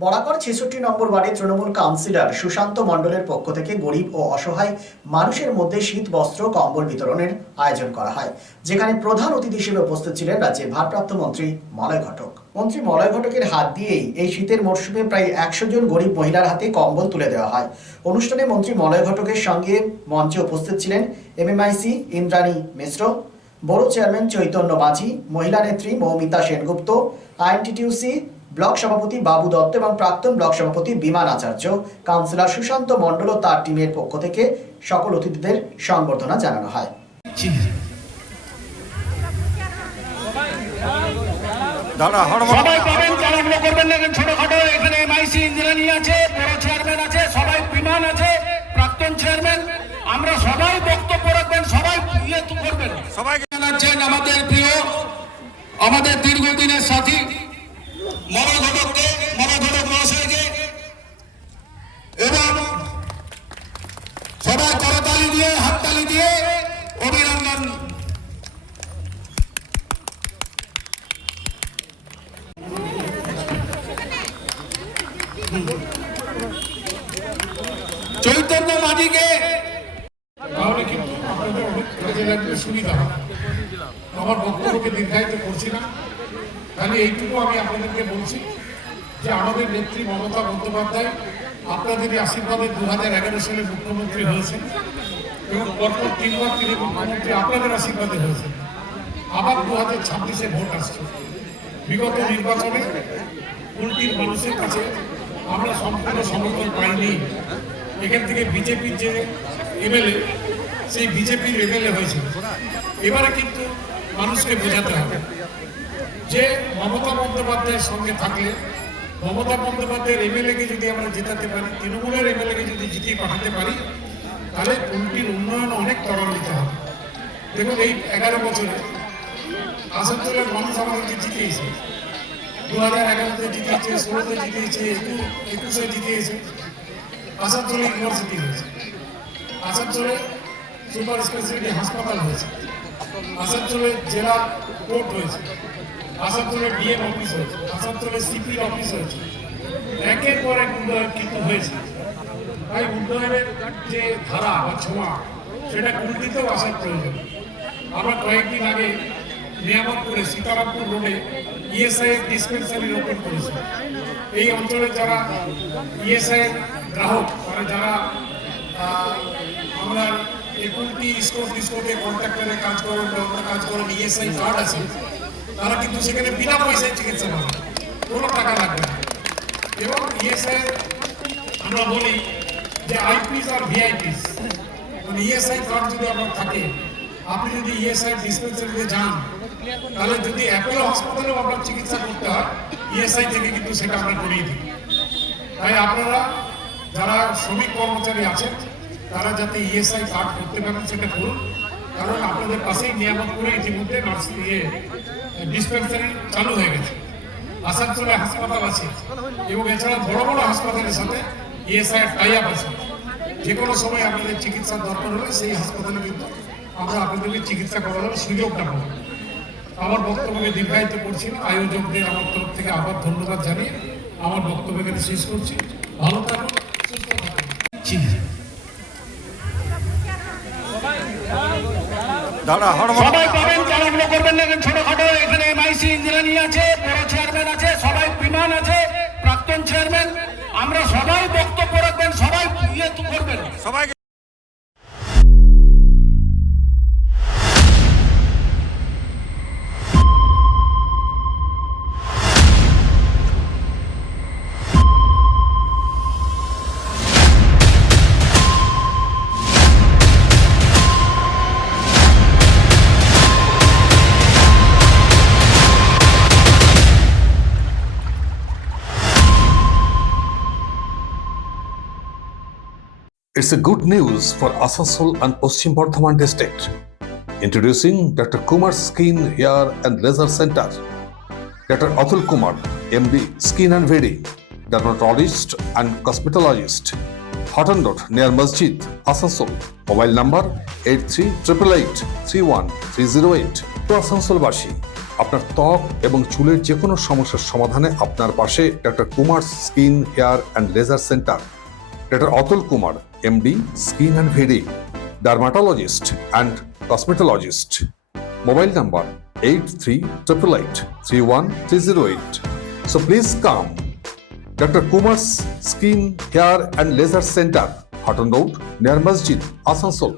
বরাকর ৬৬ নম্বর ওয়ার্ডে তৃণমূল কাউন্সিলর সুশান্ত মণ্ডলের পক্ষ থেকে গরিব ও অসহায় মানুষের মধ্যে শীত বস্ত্র কম্বল বিতরণের আয়োজন করা হয়, যেখানে প্রধান অতিথি হিসেবে উপস্থিত ছিলেন রাজ্যের ভারপ্রাপ্ত মন্ত্রী মলয় ঘটক। মন্ত্রী মলয় ঘটকের হাত দিয়েই এই শীতের মরশুমে প্রায় ১০০ জন গরিব মহিলার হাতে কম্বল তুলে দেওয়া হয়। অনুষ্ঠানে মন্ত্রী মলয় ঘটকের সঙ্গে মঞ্চে উপস্থিত ছিলেন এমএমআইসি ইন্দ্রাণী মিশ্র, বড় চেয়ারম্যান চৈতন্য মাঝি, মহিলা নেত্রী মৌমিতা সেনগুপ্ত, আইএনটিটিউসি ব্লক সভাপতি বাবু দত্ত এবং প্রাক্তন ব্লক সভাপতি বিমান আচার্য। কাউন্সিলর সুশান্ত মণ্ডল ও তার টিমের পক্ষ থেকে সকল অতিথিদের সংবর্ধনা জানানো হয়। সবাই পাবেন, চালানো করবেন না, ছোটখাটো এখানে এমআইসি ইঞ্জিনিয়ারিং আছে, বড় চেয়ারম্যান আছে, সবাই বিমান আছে, প্রাক্তন চেয়ারম্যান, আমরা সবাই বক্তব্য রাখবেন, সবাই ইয়ে করবেন। সবাইকে জানাচ্ছেন আমাদের প্রিয়, আমাদের দীর্ঘদিনের সাথী মলয় ঘটককে, মলয় ঘটক মহাশয়কে, এবং সবাই করতালি দিয়ে হাততালি দিয়ে অভিনন্দন। চৈতন্য মাঝিকে তাহলে কিন্তু আপনাদের অনেক কাজে লাগবে, সুবিধা হবে। আমার বক্তব্যকে দীর্ঘায়িত করছি না, খালি এইটুকু আমি আপনাদেরকে বলছি যে আমাদের নেত্রী মমতা বন্দ্যোপাধ্যায় আপনাদেরই আশীর্বাদে 2011 সালে মুখ্যমন্ত্রী হয়েছেন এবং পরপর 3 বার তিনি মুখ্যমন্ত্রী আপনাদের আশীর্বাদে হয়েছেন। আবার 2026-এ ভোট আসছে। বিগত নির্বাচনে কুলটির মানুষের কাছে আমরা সম্পূর্ণ সমর্থন পাইনি। এখান থেকে বিজেপির যে এমএলএ, সেই বিজেপির এমএলএ হয়েছে। এবারে কিন্তু মানুষকে বোঝাতে হবে যে মমতা বন্দ্যোপাধ্যায়ের সঙ্গে থাকলে, মমতা বন্দ্যোপাধ্যায়ের এমএলএকে যদি আমরা জেতাতে পারি, তৃণমূলের এমএলএকে যদি জিতিয়ে পাঠাতে পারি, তাহলে কুলটির উন্নয়ন অনেক ত্বরান্বিত হবে। দেখুন, এই 11 বছরে আসানসোলের মানুষ আমাদেরকে জিতিয়েছে। 2011-তে জিতিয়েছে, 16-তে জিতিয়েছে, 21-এ জিতিয়েছে। আসানসোলে ইউনিভার্সিটি হয়েছে, আসানসোলে সুপার স্পেশালিটি হাসপাতাল হয়েছে, আসানসোলে জেলা কোর্ট হয়েছে, আসানসোলে ডিএম অফিস হয়েছে, আসানসোলে সিপির অফিস হয়েছে। একের পর এক উন্নয়ন কিন্তু হয়েছে। তাই উন্নয়নের যে ধারা বা ছোঁয়া, সেটা কুলটিতেও আসার প্রয়োজন। আমরা কয়েকদিন আগে নিয়ামতপুরে সীতারামপুর রোডে ইএসআই ডিসপেন্সারি ওপেন করেছি। এই অঞ্চলে যারা ইএসআই গ্রাহক, মানে যারা আমরা কুলটি স্টোরে কন্ট্রাক্টরে কাজ করেন বা অন্য কাজ করেন, ইএসআই কার্ড আছে, তারা কিন্তু সেখানে বিনা পয়সায় চিকিৎসা পাবে, কোনো টাকা লাগবে না। এবং ইএসআই আমরা বলি যে আইপিস আর ভিআইপিস, মানে ইএসআই কার্ড যদি আপনার থাকে, আপনি যদি ইএসআই ডিসপেন্সারিতে যান, তাহলে যদি অ্যাপোলো হসপিটালেও আপনার চিকিৎসা করতে হয়, ইএসআই থেকে কিন্তু সেটা আমরা করিয়ে দিই। তাই আপনারা যারা শ্রমিক কর্মচারী আছেন, তারা যাতে ইএসআই কার্ড করতে পারেন সেটা করুন। কারণ আপনাদের পাশেই নিয়ামতপুরে ইতিমধ্যে নার্সিং ডিসপেন্সারি চালু হয়ে গেছে, আসানসোলে হাসপাতাল আছে, এবং এছাড়া বড় বড় হাসপাতালের সাথে ইএসআই টাই আপ আছে। যে কোনো সময় আপনাদের চিকিৎসার দরকার হলে সেই হাসপাতালে কিন্তু আমরা আপনাদেরকে চিকিৎসা করানোর সুযোগটা পাবো। আমার বক্তব্যকে দীর্ঘায়িত করছি না। আয়োজকদের আমার তরফ থেকে আবার ধন্যবাদ জানিয়ে আমার বক্তব্যকে শেষ করছি। ভালো থাকুন, সুস্থ থাকুন। সবাই পাবেন, চালানো করবেন না, ছোটখাটো এখানে এমআইসি ইঞ্জিনিয়ারিং আছে, বড় চেয়ারম্যান আছে, সবাই বিমান আছে, প্রাক্তন চেয়ারম্যান, আমরা সবাই বক্তব্য রাখবেন, সবাই ইয়ে করবেন। সবাই It's a good news for Asansol and Paschim Bardhaman district. Introducing Dr. Kumar Skin Hair and Laser Center. Dr. Atul Kumar, MD, Skin and Wedding, dermatologist and cosmetologist. Hotton Road near Masjid, Asansol. Mobile number 8388 31308. To Asansol Bashi. আপনার ত্বক এবং চুলের যে কোনো সমস্যার সমাধানে আপনার পাশে doctor Kumar skin hair and laser centre, doctor Atul Kumar MD skin and VD, dermatologist and cosmetologist. Mobile number 8388831308. So please come. Dr. Kumar's Skin, Hair and Laser Center, Hutton Road, near Masjid, Asansol.